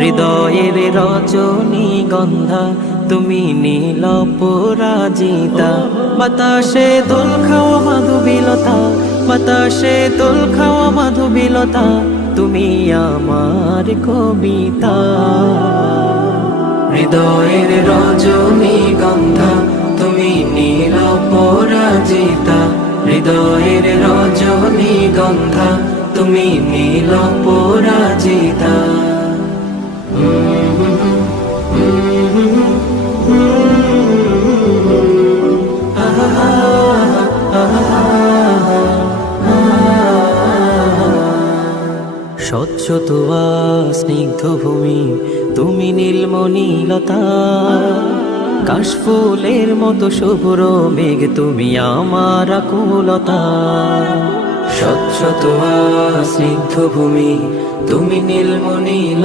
হৃদয়ের রজনীগন্ধা তুমি নীল পরাজিতা। বাতাসে দোল খাওয়া মাধবীলতা, বাতাসে দোল খাওয়া মাধবীলতা, তুমি আমার কবিতা। হৃদয়ের রজনীগন্ধা তুমি নীল পরাজিতা, হৃদয়ের রজনীগন্ধা তুমি নীল পরাজিতা। স্বচ্ছ তোয়া স্নিগ্ধ ভূমি তুমি নীলমণিলতা, কাশফুলের মতো শুভ্র মেঘ তুমি আমার আকুলতা। স্বচ্ছ তোয়া স্নিগ্ধ ভূমি তুমি নীলমণিলতা।